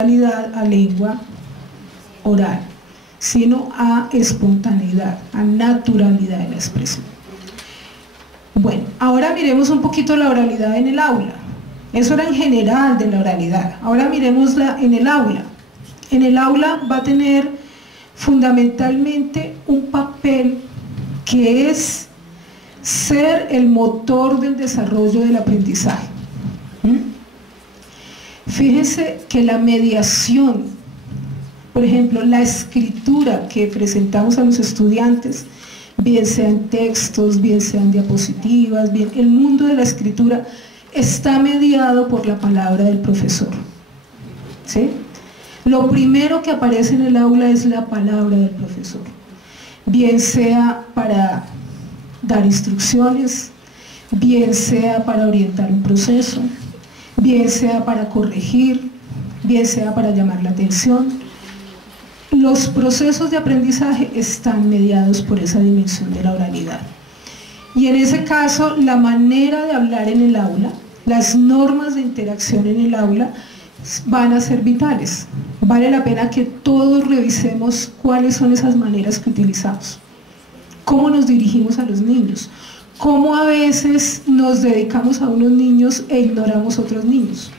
a lengua oral, sino a espontaneidad, a naturalidad de la expresión. Bueno, ahora miremos un poquito la oralidad en el aula. Eso era en general de la oralidad. Ahora miremosla en el aula. En el aula va a tener fundamentalmente un papel que es ser el motor del desarrollo del aprendizaje. Fíjense que la mediación, por ejemplo, la escritura que presentamos a los estudiantes, bien sean textos, bien sean diapositivas, bien, el mundo de la escritura está mediado por la palabra del profesor, ¿sí? Lo primero que aparece en el aula es la palabra del profesor, bien sea para dar instrucciones, bien sea para orientar un proceso, bien sea para corregir, bien sea para llamar la atención. Los procesos de aprendizaje están mediados por esa dimensión de la oralidad. Y en ese caso, la manera de hablar en el aula, las normas de interacción en el aula van a ser vitales. Vale la pena que todos revisemos cuáles son esas maneras que utilizamos. Cómo nos dirigimos a los niños. Cómo a veces nos dedicamos a unos niños e ignoramos a otros niños.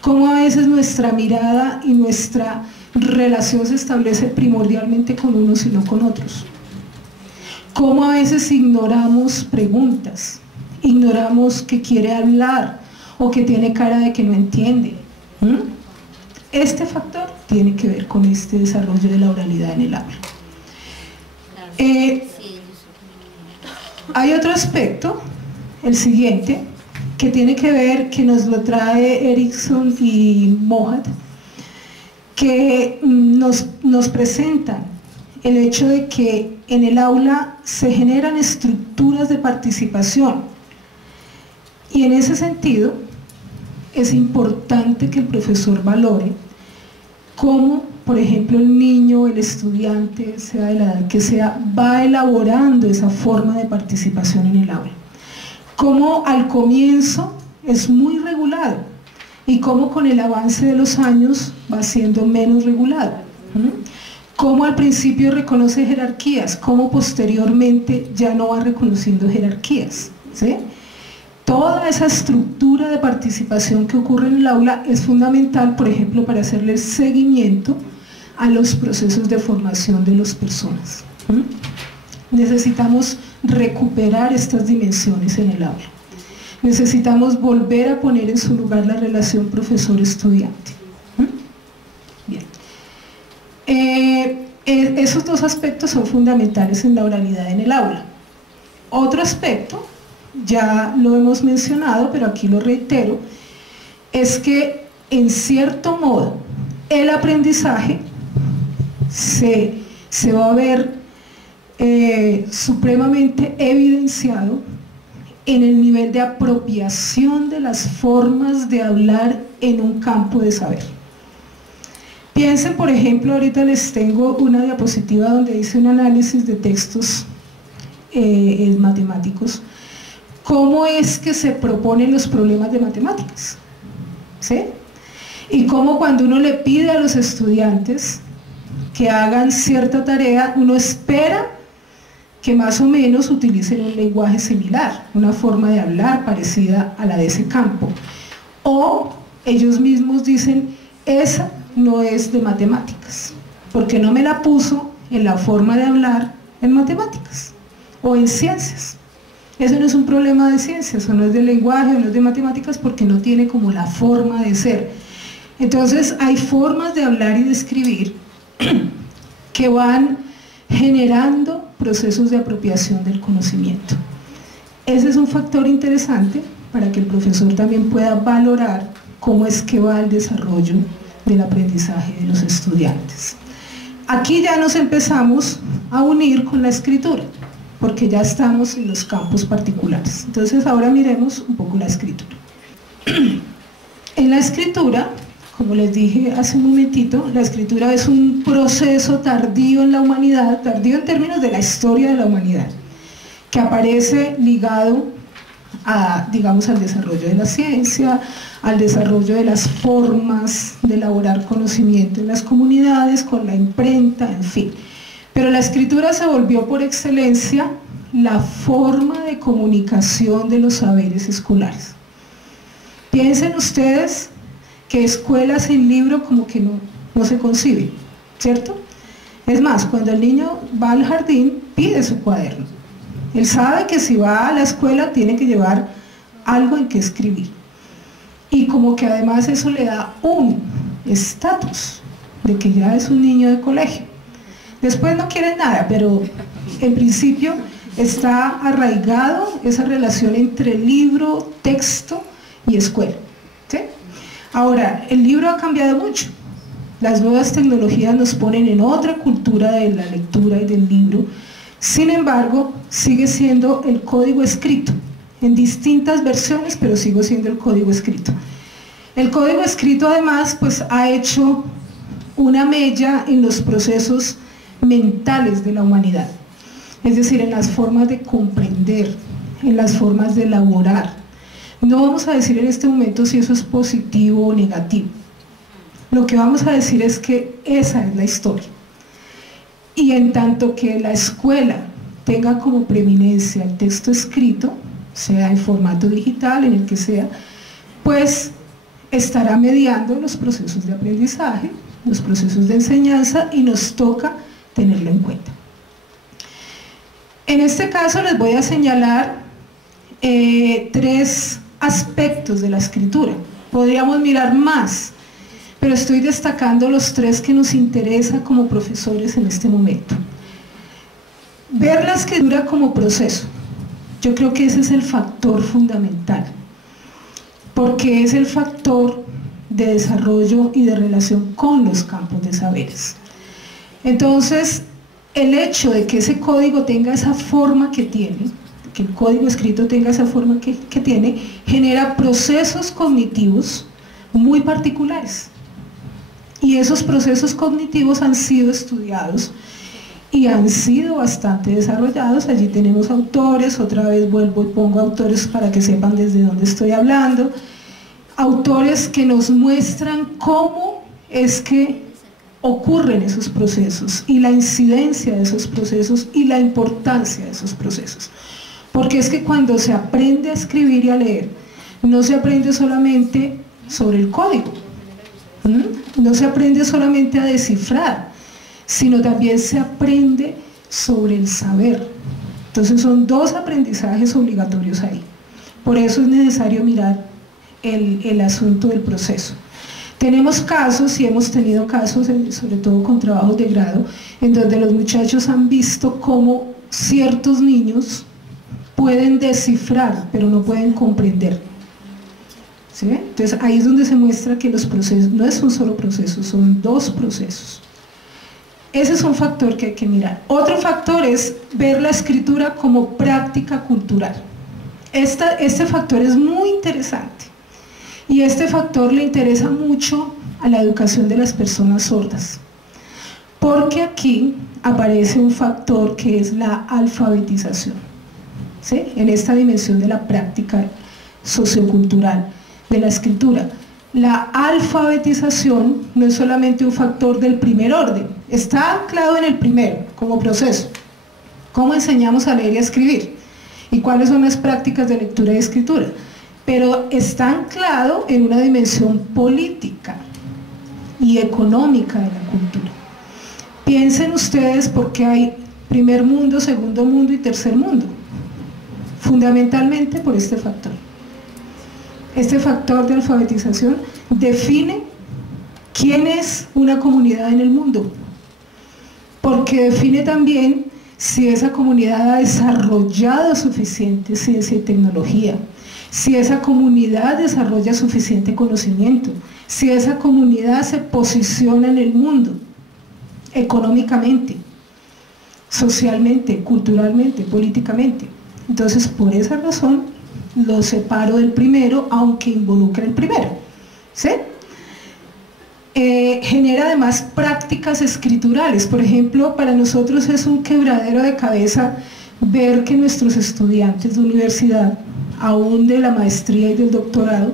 Cómo a veces nuestra mirada y nuestra relación se establece primordialmente con unos y no con otros. Cómo a veces ignoramos preguntas, ignoramos que quiere hablar o que tiene cara de que no entiende. Este factor tiene que ver con este desarrollo de la oralidad en el aula. Hay otro aspecto, el siguiente, que tiene que ver, que nos lo trae Erickson y Mohad, que nos presentan el hecho de que en el aula se generan estructuras de participación, y en ese sentido es importante que el profesor valore cómo, por ejemplo, el niño, el estudiante, sea de la edad que sea, va elaborando esa forma de participación en el aula. Cómo al comienzo es muy regulado y cómo con el avance de los años va siendo menos regulado. Cómo al principio reconoce jerarquías, cómo posteriormente ya no va reconociendo jerarquías, ¿sí? Toda esa estructura de participación que ocurre en el aula es fundamental, por ejemplo, para hacerle seguimiento a los procesos de formación de las personas. Necesitamos recuperar estas dimensiones en el aula. Necesitamos volver a poner en su lugar la relación profesor-estudiante. Bien. Esos dos aspectos son fundamentales en la oralidad en el aula. Otro aspecto, ya lo hemos mencionado, pero aquí lo reitero, es que en cierto modo el aprendizaje se va a ver supremamente evidenciado en el nivel de apropiación de las formas de hablar en un campo de saber. Piensen, por ejemplo, ahorita les tengo una diapositiva donde dice un análisis de textos matemáticos. ¿Cómo es que se proponen los problemas de matemáticas? ¿Sí? Y cómo cuando uno le pide a los estudiantes que hagan cierta tarea, uno espera que más o menos utilicen un lenguaje similar, una forma de hablar parecida a la de ese campo. O ellos mismos dicen, esa no es de matemáticas, porque no me la puso en la forma de hablar en matemáticas o en ciencias. Eso no es un problema de ciencias, o no es de lenguaje, o no es de matemáticas, porque no tiene como la forma de ser. Entonces hay formas de hablar y de escribir que van generando procesos de apropiación del conocimiento. Ese es un factor interesante para que el profesor también pueda valorar cómo es que va el desarrollo del aprendizaje de los estudiantes. Aquí ya nos empezamos a unir con la escritura, porque ya estamos en los campos particulares. Entonces ahora miremos un poco la escritura. En la escritura, como les dije hace un momentito, la escritura es un proceso tardío en la humanidad, tardío en términos de la historia de la humanidad, que aparece ligado a, digamos, al desarrollo de la ciencia, al desarrollo de las formas de elaborar conocimiento en las comunidades, con la imprenta, en fin. Pero la escritura se volvió por excelencia la forma de comunicación de los saberes escolares. Piensen ustedes que escuela sin libro como que no se concibe, ¿cierto? Es más, cuando el niño va al jardín, pide su cuaderno. Él sabe que si va a la escuela tiene que llevar algo en que escribir. Y como que además eso le da un estatus de que ya es un niño de colegio. Después no quiere nada, pero en principio está arraigado esa relación entre libro, texto y escuela, ¿sí? Ahora, el libro ha cambiado mucho. Las nuevas tecnologías nos ponen en otra cultura de la lectura y del libro. Sin embargo, sigue siendo el código escrito, en distintas versiones, pero sigue siendo el código escrito. El código escrito además pues ha hecho una mella en los procesos mentales de la humanidad, es decir, en las formas de comprender, en las formas de elaborar. No vamos a decir en este momento si eso es positivo o negativo. Lo que vamos a decir es que esa es la historia. Y en tanto que la escuela tenga como preeminencia el texto escrito, sea en formato digital, en el que sea, pues estará mediando los procesos de aprendizaje, los procesos de enseñanza, y nos toca tenerlo en cuenta. En este caso les voy a señalar 3 aspectos de la escritura. Podríamos mirar más, pero estoy destacando los 3 que nos interesan como profesores en este momento. Ver la escritura como proceso. Yo creo que ese es el factor fundamental, porque es el factor de desarrollo y de relación con los campos de saberes. Entonces, el hecho de que ese código tenga esa forma que tiene, que el código escrito tenga esa forma que tiene, genera procesos cognitivos muy particulares. Y esos procesos cognitivos han sido estudiados y han sido bastante desarrollados. Allí tenemos autores, otra vez vuelvo y pongo autores para que sepan desde dónde estoy hablando, autores que nos muestran cómo es que ocurren esos procesos y la incidencia de esos procesos y la importancia de esos procesos. Porque es que cuando se aprende a escribir y a leer, no se aprende solamente sobre el código, no se aprende solamente a descifrar, sino también se aprende sobre el saber. Entonces son 2 aprendizajes obligatorios ahí. Por eso es necesario mirar el asunto del proceso. Tenemos casos, y hemos tenido casos, sobre todo con trabajos de grado, en donde los muchachos han visto cómo ciertos niños pueden descifrar, pero no pueden comprender. ¿Sí? Entonces ahí es donde se muestra que los procesos, no es un solo proceso, son 2 procesos. Ese es un factor que hay que mirar. Otro factor es ver la escritura como práctica cultural. Este factor es muy interesante, y este factor le interesa mucho a la educación de las personas sordas, porque aquí aparece un factor que es la alfabetización, ¿sí? En esta dimensión de la práctica sociocultural de la escritura. La alfabetización no es solamente un factor del primer orden, está anclado en el primero como proceso. ¿Cómo enseñamos a leer y a escribir? ¿Y cuáles son las prácticas de lectura y escritura? Pero está anclado en una dimensión política y económica de la cultura. Piensen ustedes por qué hay primer mundo, segundo mundo y tercer mundo. Fundamentalmente por este factor. Este factor de alfabetización define quién es una comunidad en el mundo, porque define también si esa comunidad ha desarrollado suficiente ciencia y tecnología, si esa comunidad desarrolla suficiente conocimiento, si esa comunidad se posiciona en el mundo, económicamente, socialmente, culturalmente, políticamente. Entonces, por esa razón, lo separo del primero, aunque involucra el primero, ¿sí? Genera además prácticas escriturales. Por ejemplo, para nosotros es un quebradero de cabeza ver que nuestros estudiantes de universidad, aún de la maestría y del doctorado,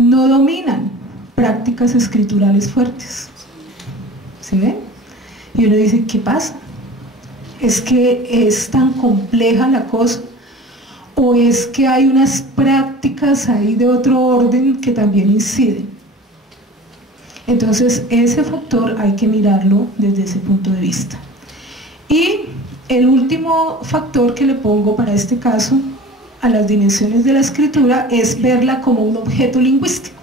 no dominan prácticas escriturales fuertes. ¿Sí ven? Y uno dice, ¿qué pasa? ¿Es que es tan compleja la cosa? ¿O es que hay unas prácticas ahí de otro orden que también inciden? Entonces ese factor hay que mirarlo desde ese punto de vista. Y el último factor que le pongo para este caso a las dimensiones de la escritura es verla como un objeto lingüístico.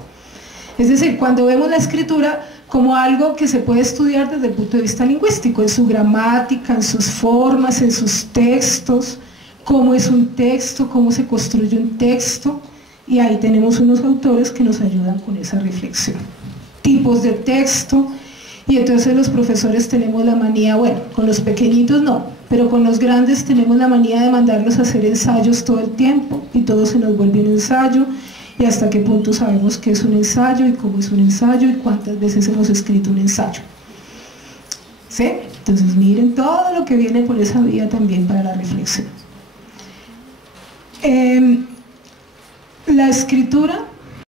Es decir, cuando vemos la escritura como algo que se puede estudiar desde el punto de vista lingüístico, en su gramática, en sus formas, en sus textos, cómo es un texto, cómo se construye un texto, y ahí tenemos unos autores que nos ayudan con esa reflexión. Tipos de texto, y entonces los profesores tenemos la manía, bueno, con los pequeñitos no, pero con los grandes tenemos la manía de mandarlos a hacer ensayos todo el tiempo, y todo se nos vuelve un ensayo, y hasta qué punto sabemos qué es un ensayo, y cómo es un ensayo, y cuántas veces hemos escrito un ensayo. ¿Sí? Entonces miren todo lo que viene por esa vía también para la reflexión. La escritura